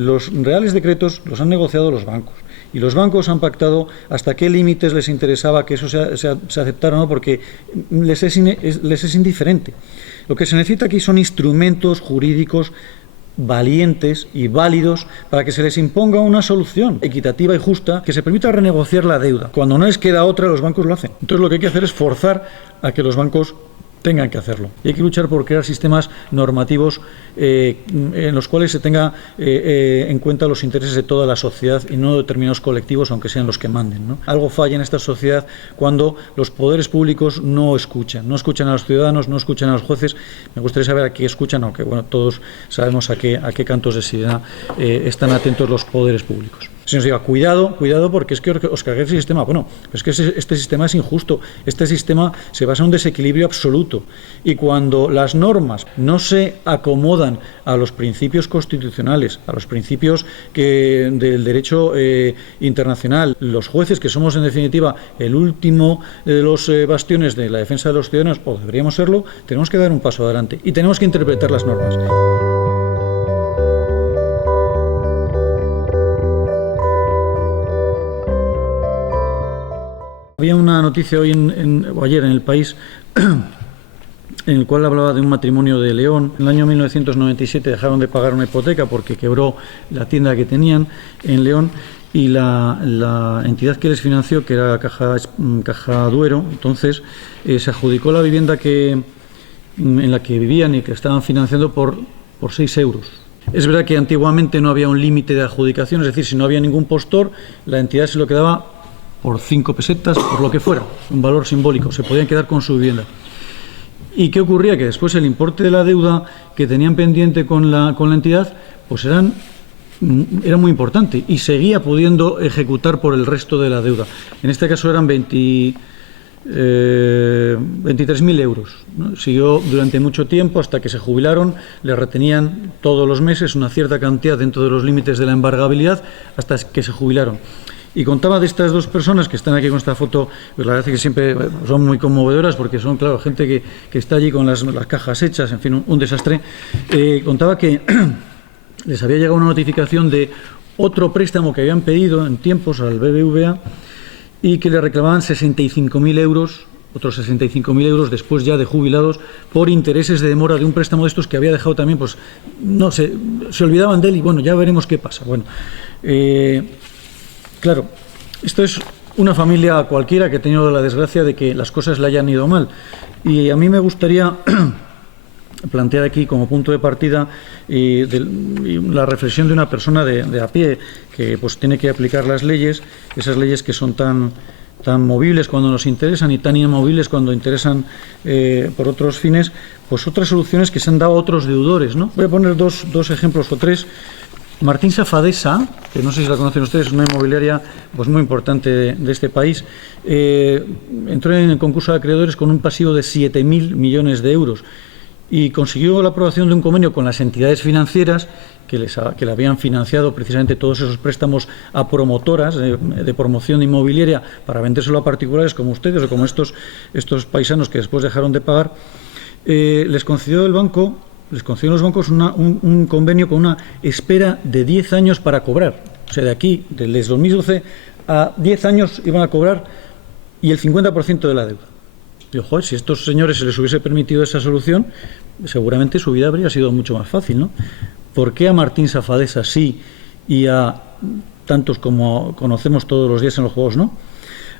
los reales decretos los han negociado los bancos. Y los bancos han pactado hasta qué límites les interesaba que eso se aceptara o no, porque les es indiferente. Lo que se necesita aquí son instrumentos jurídicos valientes y válidos para que se les imponga una solución equitativa y justa que se permita renegociar la deuda. Cuando no les queda otra, los bancos lo hacen. Entonces lo que hay que hacer es forzar a que los bancos tengan que hacerlo. Y hay que luchar por crear sistemas normativos en los cuales se tenga en cuenta los intereses de toda la sociedad y no de determinados colectivos, aunque sean los que manden, ¿no? Algo falla en esta sociedad cuando los poderes públicos no escuchan a los ciudadanos, no escuchan a los jueces. Me gustaría saber a qué escuchan, aunque bueno, todos sabemos a qué cantos de sirena están atentos los poderes públicos. Se nos diga, cuidado, porque es que os cargáis el sistema. Bueno, es que este sistema es injusto. Este sistema se basa en un desequilibrio absoluto. Y cuando las normas no se acomodan a los principios constitucionales, a los principios del derecho internacional, los jueces, que somos en definitiva el último de los bastiones de la defensa de los ciudadanos, o deberíamos serlo, tenemos que dar un paso adelante y tenemos que interpretar las normas. Había una noticia hoy o ayer en El País en el cual hablaba de un matrimonio de León. En el año 1997 dejaron de pagar una hipoteca porque quebró la tienda que tenían en León y la entidad que les financió, que era Caja Duero, entonces se adjudicó la vivienda en la que vivían y que estaban financiando por 6 euros. Es verdad que antiguamente no había un límite de adjudicación, es decir, si no había ningún postor, la entidad se lo quedaba por 5 pesetas, por lo que fuera, un valor simbólico, se podían quedar con su vivienda. ¿Y qué ocurría? Que después el importe de la deuda que tenían pendiente con la entidad, pues era muy importante y seguía pudiendo ejecutar por el resto de la deuda. En este caso eran 23.000 euros, ¿no? Siguió durante mucho tiempo hasta que se jubilaron, le retenían todos los meses una cierta cantidad dentro de los límites de la embargabilidad hasta que se jubilaron. Y contaba de estas dos personas que están aquí con esta foto, pues la verdad es que siempre son muy conmovedoras porque son, claro, gente que está allí con las cajas hechas, en fin, un desastre. Contaba que les había llegado una notificación de otro préstamo que habían pedido en tiempos al BBVA y que le reclamaban 65.000 euros, otros 65.000 euros después ya de jubilados, por intereses de demora de un préstamo de estos que había dejado también, pues no sé, se olvidaban de él y bueno, ya veremos qué pasa. Bueno, claro, esto es una familia cualquiera que ha tenido la desgracia de que las cosas le hayan ido mal. Y a mí me gustaría plantear aquí como punto de partida la reflexión de una persona de a pie que pues tiene que aplicar las leyes, esas leyes que son tan movibles cuando nos interesan y tan inmovibles cuando interesan por otros fines, pues otras soluciones que se han dado a otros deudores, ¿no? Voy a poner dos ejemplos o tres. Martín Safadesa, que no sé si la conocen ustedes, es una inmobiliaria pues muy importante de este país, entró en el concurso de acreedores con un pasivo de 7.000 millones de euros y consiguió la aprobación de un convenio con las entidades financieras que le habían financiado precisamente todos esos préstamos a promotoras de promoción inmobiliaria para vendérselo a particulares como ustedes o como estos paisanos que después dejaron de pagar. Les concedieron los bancos un convenio con una espera de 10 años para cobrar. O sea, de aquí, desde 2012 a 10 años iban a cobrar y el 50% de la deuda. Digo, joder, si a estos señores se les hubiese permitido esa solución, seguramente su vida habría sido mucho más fácil, ¿no? ¿Por qué a Martín Safadesa sí y a tantos como conocemos todos los días en los juegos no?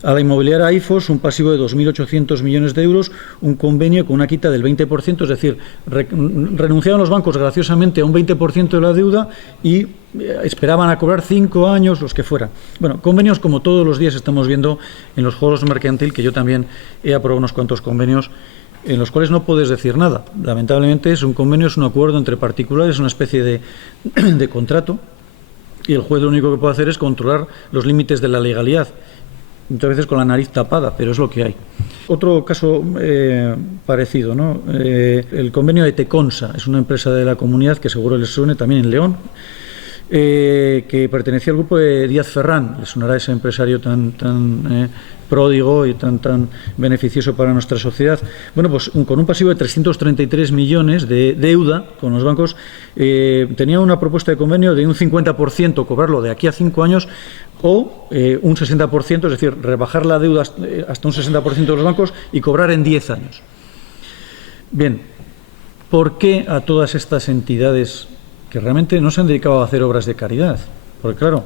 A la inmobiliaria AIFOS un pasivo de 2.800 millones de euros, un convenio con una quita del 20%, es decir, renunciaban los bancos graciosamente a un 20% de la deuda y esperaban a cobrar 5 años, los que fueran. Bueno, convenios como todos los días estamos viendo en los juegos mercantil, que yo también he aprobado unos cuantos convenios en los cuales no puedes decir nada. Lamentablemente un convenio es un acuerdo entre particulares, una especie de contrato, y el juez lo único que puede hacer es controlar los límites de la legalidad, muchas veces con la nariz tapada, pero es lo que hay. Otro caso parecido, ¿no? El convenio de Teconsa, es una empresa de la comunidad que seguro les suene, también en León, que pertenecía al grupo de Díaz Ferrán. Le sonará ese empresario tan pródigo y tan beneficioso para nuestra sociedad. Bueno, pues con un pasivo de 333 millones de deuda con los bancos, tenía una propuesta de convenio de un 50% cobrarlo de aquí a 5 años o un 60%, es decir, rebajar la deuda hasta un 60% de los bancos y cobrar en 10 años. Bien, ¿por qué a todas estas entidades que realmente no se han dedicado a hacer obras de caridad? Porque claro,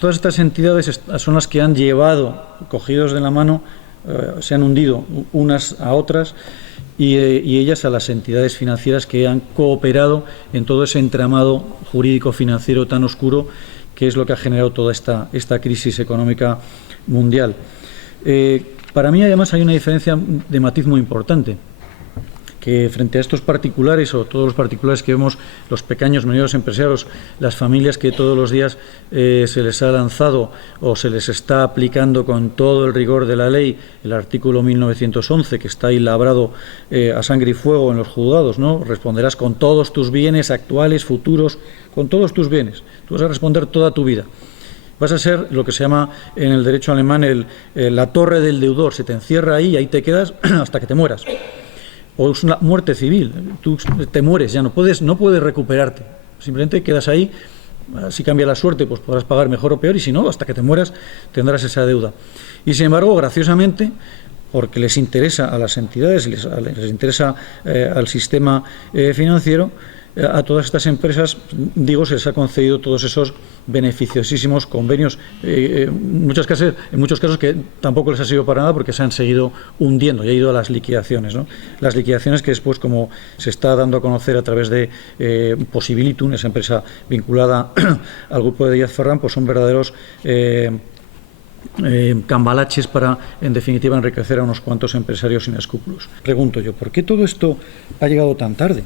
todas estas entidades son las que han llevado, cogidos de la mano, se han hundido unas a otras y ellas a las entidades financieras que han cooperado en todo ese entramado jurídico-financiero tan oscuro que es lo que ha generado toda esta crisis económica mundial. Para mí, además, hay una diferencia de matiz muy importante, que frente a estos particulares o todos los particulares que vemos, los pequeños, medianos empresarios, las familias que todos los días se les ha lanzado o se les está aplicando con todo el rigor de la ley el artículo 1911, que está ahí labrado a sangre y fuego en los juzgados, ¿no? Responderás con todos tus bienes actuales, futuros, con todos tus bienes. Tú vas a responder toda tu vida. Vas a ser lo que se llama en el derecho alemán la torre del deudor. Se te encierra ahí y ahí te quedas hasta que te mueras. O es una muerte civil, tú te mueres, ya no puedes recuperarte, simplemente quedas ahí. Si cambia la suerte, pues podrás pagar mejor o peor, y si no, hasta que te mueras tendrás esa deuda. Y sin embargo, graciosamente, porque les interesa a las entidades, les interesa al sistema financiero, a todas estas empresas, digo, se les ha concedido todos esos beneficiosísimos convenios, en muchos casos que tampoco les ha servido para nada porque se han seguido hundiendo y ha ido a las liquidaciones, ¿no? Las liquidaciones que después, como se está dando a conocer a través de Possibilitum, esa empresa vinculada al grupo de Díaz Ferrán, pues son verdaderos cambalaches para, en definitiva, enriquecer a unos cuantos empresarios sin escrúpulos. Pregunto yo, ¿por qué todo esto ha llegado tan tarde?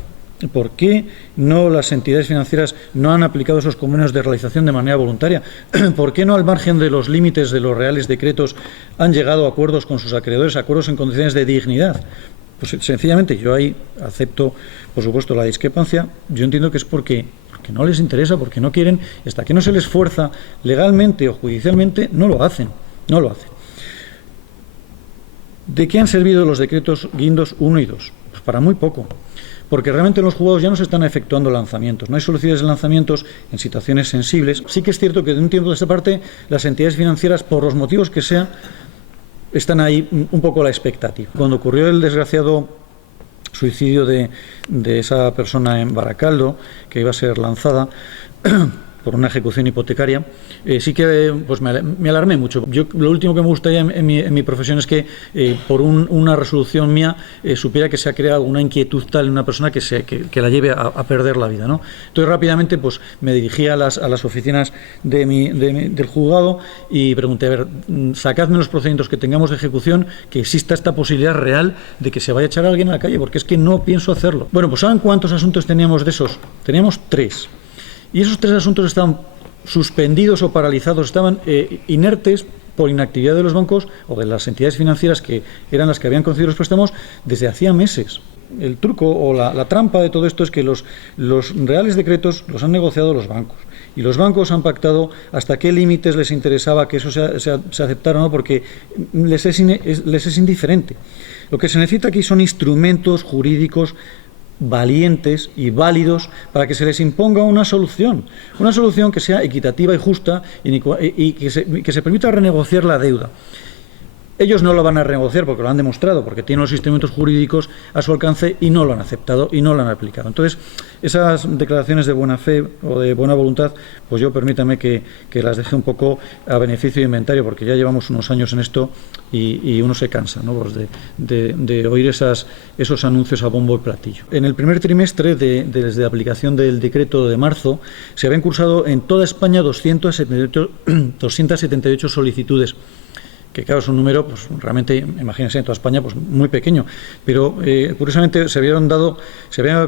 ¿Por qué no las entidades financieras no han aplicado esos convenios de realización de manera voluntaria? ¿Por qué no, al margen de los límites de los reales decretos, han llegado a acuerdos con sus acreedores, acuerdos en condiciones de dignidad? Pues sencillamente, yo ahí acepto, por supuesto, la discrepancia. Yo entiendo que es porque no les interesa, porque no quieren, hasta que no se les fuerza legalmente o judicialmente, no lo hacen. ¿De qué han servido los decretos Guindos 1 y 2? Pues para muy poco. Porque realmente en los juzgados ya no se están efectuando lanzamientos, no hay soluciones de lanzamientos en situaciones sensibles. Sí que es cierto que de un tiempo de esta parte las entidades financieras, por los motivos que sea, están ahí un poco a la expectativa. Cuando ocurrió el desgraciado suicidio de esa persona en Baracaldo, que iba a ser lanzada por una ejecución hipotecaria, sí que pues me alarmé mucho. Yo lo último que me gustaría en mi profesión es que por una resolución mía supiera que se ha creado una inquietud tal en una persona que la lleve a perder la vida, ¿no? Entonces rápidamente pues me dirigí a las oficinas del juzgado y pregunté, a ver, sacadme los procedimientos que tengamos de ejecución, que exista esta posibilidad real de que se vaya a echar a alguien a la calle, porque es que no pienso hacerlo. Bueno, pues ¿saben cuántos asuntos teníamos de esos? Teníamos 3. Y esos 3 asuntos estaban suspendidos o paralizados, estaban inertes por inactividad de los bancos o de las entidades financieras que eran las que habían concedido los préstamos desde hacía meses. El truco o la trampa de todo esto es que los reales decretos los han negociado los bancos. Y los bancos han pactado hasta qué límites les interesaba que eso se aceptara o no, porque les es indiferente. Lo que se necesita aquí son instrumentos jurídicos valientes y válidos para que se les imponga una solución que sea equitativa y justa y que se permita renegociar la deuda. Ellos no lo van a renegociar porque lo han demostrado, porque tienen los instrumentos jurídicos a su alcance y no lo han aceptado y no lo han aplicado. Entonces, esas declaraciones de buena fe o de buena voluntad, pues yo permítame que las deje un poco a beneficio de inventario, porque ya llevamos unos años en esto y uno se cansa, ¿no? Pues de oír esos anuncios a bombo y platillo. En el primer trimestre desde la aplicación del decreto de marzo, se habían cursado en toda España 278 solicitudes, que claro, es un número, pues realmente, imagínense, en toda España, pues muy pequeño, pero curiosamente se había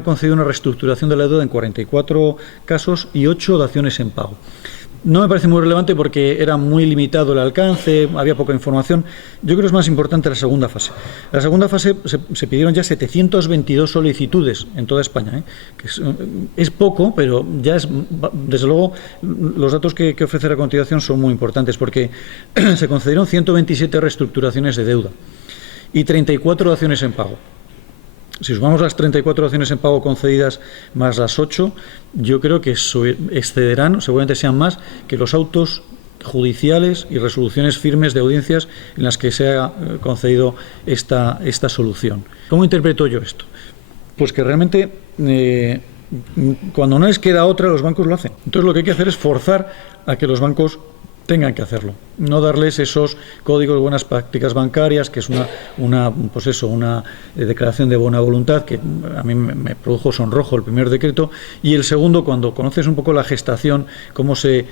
concedido una reestructuración de la deuda en 44 casos y 8 daciones en pago. No me parece muy relevante porque era muy limitado el alcance, había poca información. Yo creo que es más importante la segunda fase. En la segunda fase se pidieron ya 722 solicitudes en toda España, que es poco, pero ya es, desde luego, los datos que ofrecer a continuación son muy importantes porque se concedieron 127 reestructuraciones de deuda y 34 daciones en pago. Si sumamos las 34 daciones en pago concedidas más las 8, yo creo que excederán, seguramente sean más, que los autos judiciales y resoluciones firmes de audiencias en las que se ha concedido esta solución. ¿Cómo interpreto yo esto? Pues que realmente cuando no les queda otra, los bancos lo hacen. Entonces lo que hay que hacer es forzar a que los bancos tengan que hacerlo, no darles esos códigos de buenas prácticas bancarias, que es una declaración de buena voluntad, que a mí me produjo sonrojo el primer decreto, y el segundo, cuando conoces un poco la gestación, cómo se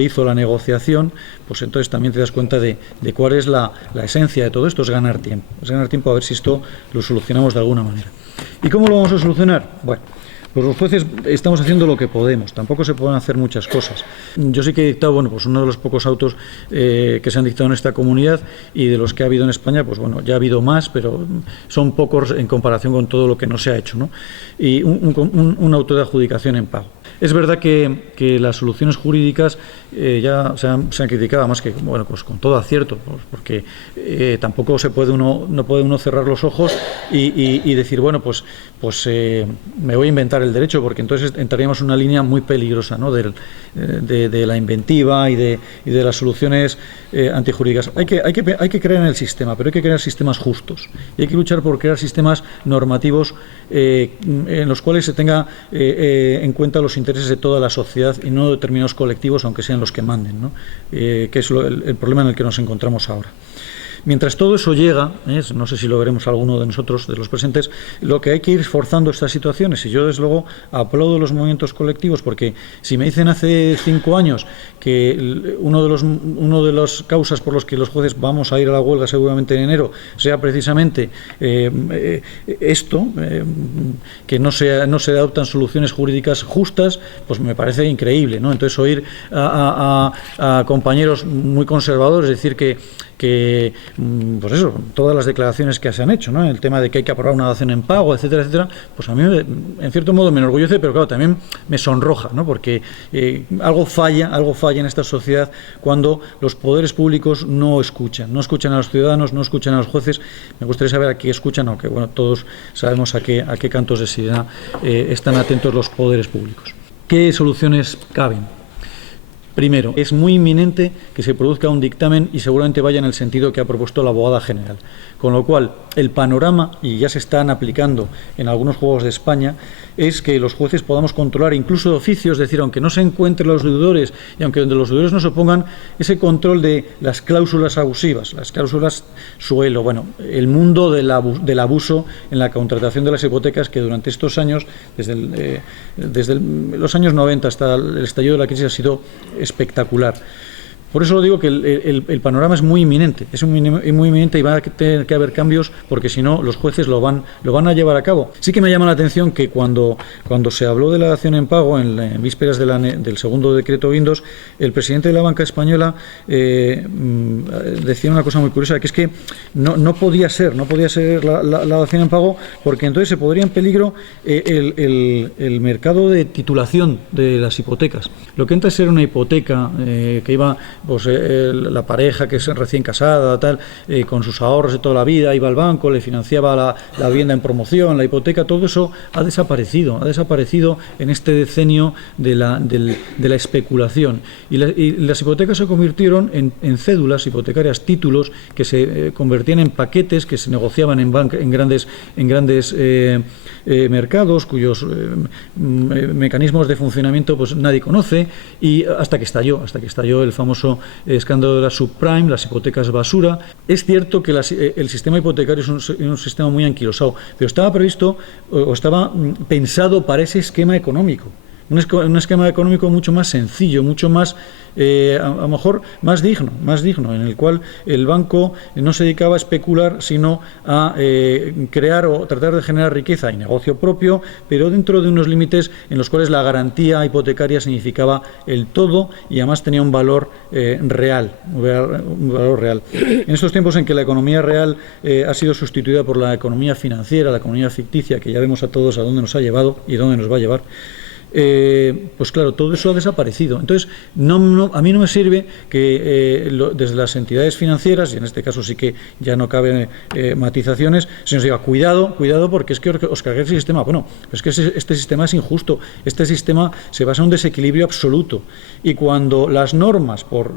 hizo la negociación, pues entonces también te das cuenta de cuál es la esencia de todo esto, es ganar tiempo a ver si esto lo solucionamos de alguna manera. ¿Y cómo lo vamos a solucionar? Bueno, pues los jueces estamos haciendo lo que podemos, tampoco se pueden hacer muchas cosas. Yo sí que he dictado, pues uno de los pocos autos que se han dictado en esta comunidad, y de los que ha habido en España, pues ya ha habido más, pero son pocos en comparación con todo lo que no se ha hecho, ¿no? Y un auto de adjudicación en pago. Es verdad que las soluciones jurídicas ya se han criticado, más que pues con todo acierto, pues porque tampoco no puede uno cerrar los ojos y decir, me voy a inventar el derecho, porque entonces entraríamos en una línea muy peligrosa, ¿no? de la inventiva y de las soluciones antijurídicas. Hay que creer en el sistema, pero hay que crear sistemas justos y hay que luchar por crear sistemas normativos en los cuales se tenga en cuenta los intereses de toda la sociedad y no determinados colectivos, aunque sean los que manden, ¿no? Que es el problema en el que nos encontramos ahora. Mientras todo eso llega, no sé si lo veremos alguno de nosotros, de los presentes, lo que hay que ir forzando estas situaciones. Y yo, desde luego, aplaudo los movimientos colectivos, porque si me dicen hace 5 años que uno de las causas por los que los jueces vamos a ir a la huelga seguramente en enero sea precisamente que no se adoptan soluciones jurídicas justas, pues me parece increíble, ¿no? Entonces, oír a compañeros muy conservadores decir que todas las declaraciones que se han hecho, ¿no? El tema de que hay que aprobar una dación en pago, etcétera, etcétera, pues a mí en cierto modo me enorgullece, pero claro, también me sonroja, ¿no? Porque algo falla en esta sociedad cuando los poderes públicos no escuchan a los ciudadanos, no escuchan a los jueces. Me gustaría saber a qué escuchan, aunque todos sabemos a qué cantos de sirena están atentos los poderes públicos. ¿Qué soluciones caben? Primero, es muy inminente que se produzca un dictamen y seguramente vaya en el sentido que ha propuesto la abogada general. Con lo cual, el panorama, y ya se están aplicando en algunos juegos de España, es que los jueces podamos controlar incluso de oficio, es decir, aunque no se encuentren los deudores y aunque los deudores no se opongan, ese control de las cláusulas abusivas, las cláusulas suelo, el mundo del abuso en la contratación de las hipotecas, que durante estos años, desde los años 90 hasta el estallido de la crisis, ha sido espectacular. Por eso lo digo que el panorama es muy inminente, y va a tener que haber cambios, porque si no los jueces lo van a llevar a cabo. Sí que me llama la atención que cuando se habló de la dación en pago en vísperas del segundo decreto Guindos, el presidente de la banca española decía una cosa muy curiosa, que es que no podía ser la dación en pago, porque entonces se podría en peligro el mercado de titulación de las hipotecas. Lo que antes era una hipoteca que iba la pareja que es recién casada, con sus ahorros de toda la vida, iba al banco, le financiaba la vivienda en promoción, la hipoteca, todo eso ha desaparecido en este decenio de la especulación. Y las hipotecas se convirtieron en cédulas hipotecarias, títulos que se convertían en paquetes que se negociaban en grandes mercados, cuyos mecanismos de funcionamiento nadie conoce, y hasta que estalló el famoso escándalo de la subprime, las hipotecas basura. Es cierto que el sistema hipotecario es un sistema muy anquilosado, pero estaba previsto o estaba pensado para ese esquema económico. un esquema económico mucho más sencillo, mucho más, a lo mejor más digno, en el cual el banco no se dedicaba a especular, sino a crear o tratar de generar riqueza y negocio propio, pero dentro de unos límites en los cuales la garantía hipotecaria significaba el todo y además tenía un valor real. En estos tiempos en que la economía real ha sido sustituida por la economía financiera, la economía ficticia, que ya vemos a todos a dónde nos ha llevado y dónde nos va a llevar, pues claro, todo eso ha desaparecido. Entonces, a mí no me sirve que desde las entidades financieras, y en este caso sí que ya no caben matizaciones, se nos diga, cuidado, porque es que os cargáis el sistema. Bueno, es que este sistema es injusto, este sistema se basa en un desequilibrio absoluto, y cuando las normas, por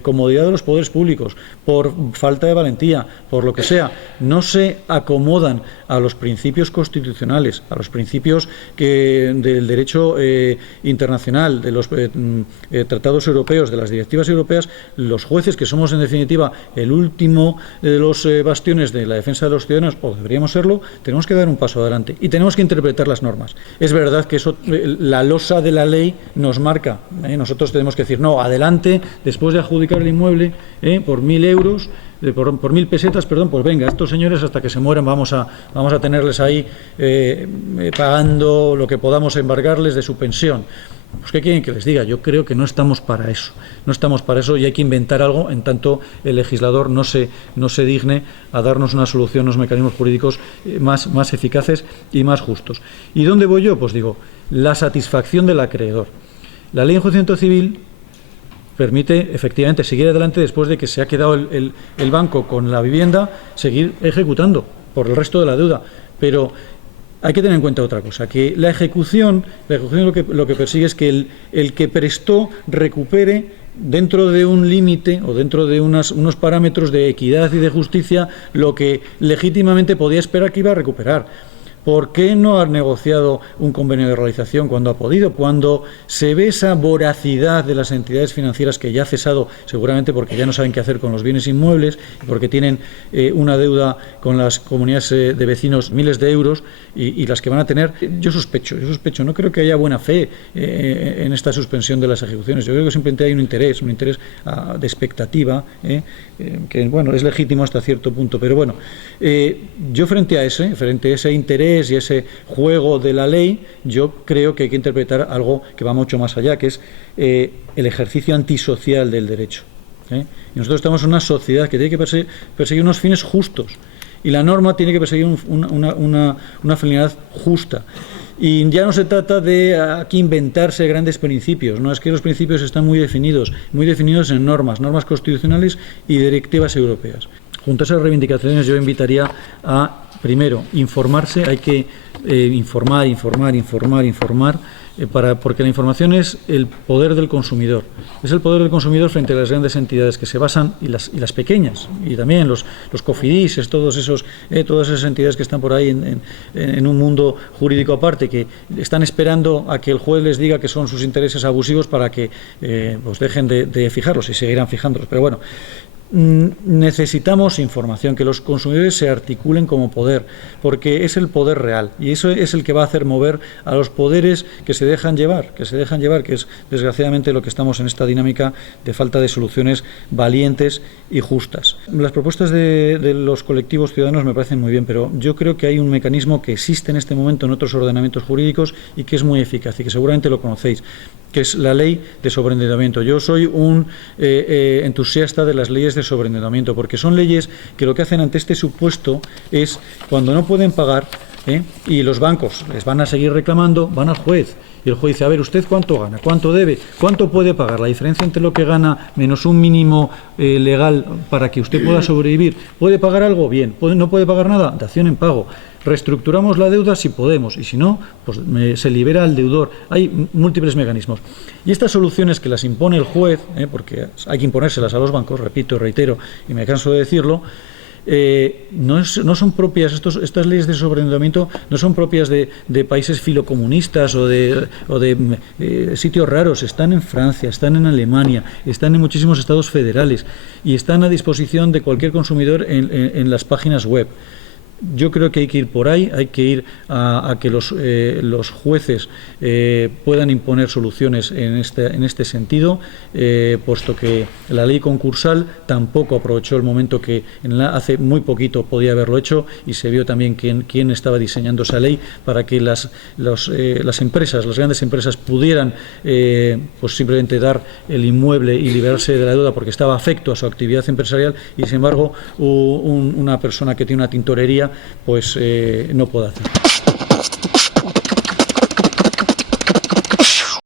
comodidad de los poderes públicos, por falta de valentía, por lo que sea, no se acomodan a los principios constitucionales, a los principios del derecho internacional, de los tratados europeos, de las directivas europeas, los jueces, que somos en definitiva el último de los bastiones de la defensa de los ciudadanos, o deberíamos serlo, tenemos que dar un paso adelante y tenemos que interpretar las normas. Es verdad que eso, la losa de la ley nos marca, nosotros tenemos que decir, no, adelante, después de adjudicar el inmueble por 1.000 euros, por 1.000 pesetas, perdón, pues venga, estos señores hasta que se mueran vamos a tenerles ahí pagando lo que podamos embargarles de su pensión. Pues ¿qué quieren que les diga? Yo creo que no estamos para eso, y hay que inventar algo en tanto el legislador no se digne a darnos una solución, unos mecanismos jurídicos más eficaces y más justos. ¿Y dónde voy yo? Pues digo, la satisfacción del acreedor. La ley de enjuiciamiento civil permite efectivamente seguir adelante después de que se ha quedado el banco con la vivienda, seguir ejecutando por el resto de la deuda. Pero hay que tener en cuenta otra cosa, que la ejecución lo que persigue es que el que prestó recupere dentro de un límite o dentro de unos parámetros de equidad y de justicia lo que legítimamente podía esperar que iba a recuperar. ¿Por qué no ha negociado un convenio de realización cuando ha podido? Cuando se ve esa voracidad de las entidades financieras que ya ha cesado, seguramente porque ya no saben qué hacer con los bienes inmuebles, porque tienen una deuda con las comunidades de vecinos, miles de euros, y las que van a tener, yo sospecho, no creo que haya buena fe en esta suspensión de las ejecuciones. Yo creo que simplemente hay un interés de expectativa, que bueno, es legítimo hasta cierto punto, pero bueno, yo frente a ese interés y ese juego de la ley, yo creo que hay que interpretar algo que va mucho más allá, que es el ejercicio antisocial del derecho. Y nosotros estamos en una sociedad que tiene que perseguir unos fines justos, y la norma tiene que perseguir una finalidad justa. Y ya no se trata de aquí inventarse grandes principios, no, es que los principios están muy definidos en normas constitucionales y directivas europeas. Junto a esas reivindicaciones yo invitaría a, primero, informarse, hay que informar, porque la información es el poder del consumidor. Es el poder del consumidor frente a las grandes entidades que se basan, y las pequeñas, y también los COFIDIS, todas esas entidades que están por ahí en un mundo jurídico aparte, que están esperando a que el juez les diga que son sus intereses abusivos para que pues dejen de fijarlos, y seguirán fijándolos. Pero bueno, necesitamos información, que los consumidores se articulen como poder, porque es el poder real, y eso es el que va a hacer mover a los poderes que se dejan llevar, que es desgraciadamente lo que estamos en esta dinámica de falta de soluciones valientes y justas. Las propuestas de los colectivos ciudadanos me parecen muy bien, pero yo creo que hay un mecanismo que existe en este momento en otros ordenamientos jurídicos y que es muy eficaz y que seguramente lo conocéis, que es la ley de sobreendeudamiento. Yo soy un entusiasta de las leyes de sobreendeudamiento, porque son leyes que lo que hacen ante este supuesto es, cuando no pueden pagar, y los bancos les van a seguir reclamando, van al juez, y el juez dice, a ver, ¿usted cuánto gana? ¿Cuánto debe? ¿Cuánto puede pagar? La diferencia entre lo que gana menos un mínimo legal para que usted pueda sobrevivir. ¿Puede pagar algo? Bien. ¿No puede pagar nada? Dación en pago. Reestructuramos la deuda si podemos, y si no, pues se libera al deudor. Hay múltiples mecanismos. Y estas soluciones que las impone el juez, porque hay que imponérselas a los bancos, repito y reitero, y me canso de decirlo, no son propias, estas leyes de sobreendeudamiento no son propias de países filocomunistas o de sitios raros. Están en Francia, están en Alemania, están en muchísimos estados federales y están a disposición de cualquier consumidor en las páginas web. Yo creo que hay que ir por ahí, hay que ir a que los jueces puedan imponer soluciones en este sentido, puesto que la ley concursal tampoco aprovechó el momento que hace muy poquito podía haberlo hecho, y se vio también quién estaba diseñando esa ley para que las empresas, las grandes empresas, pudieran pues simplemente dar el inmueble y liberarse de la deuda porque estaba afecto a su actividad empresarial, y sin embargo una persona que tiene una tintorería pues no puede hacerlo.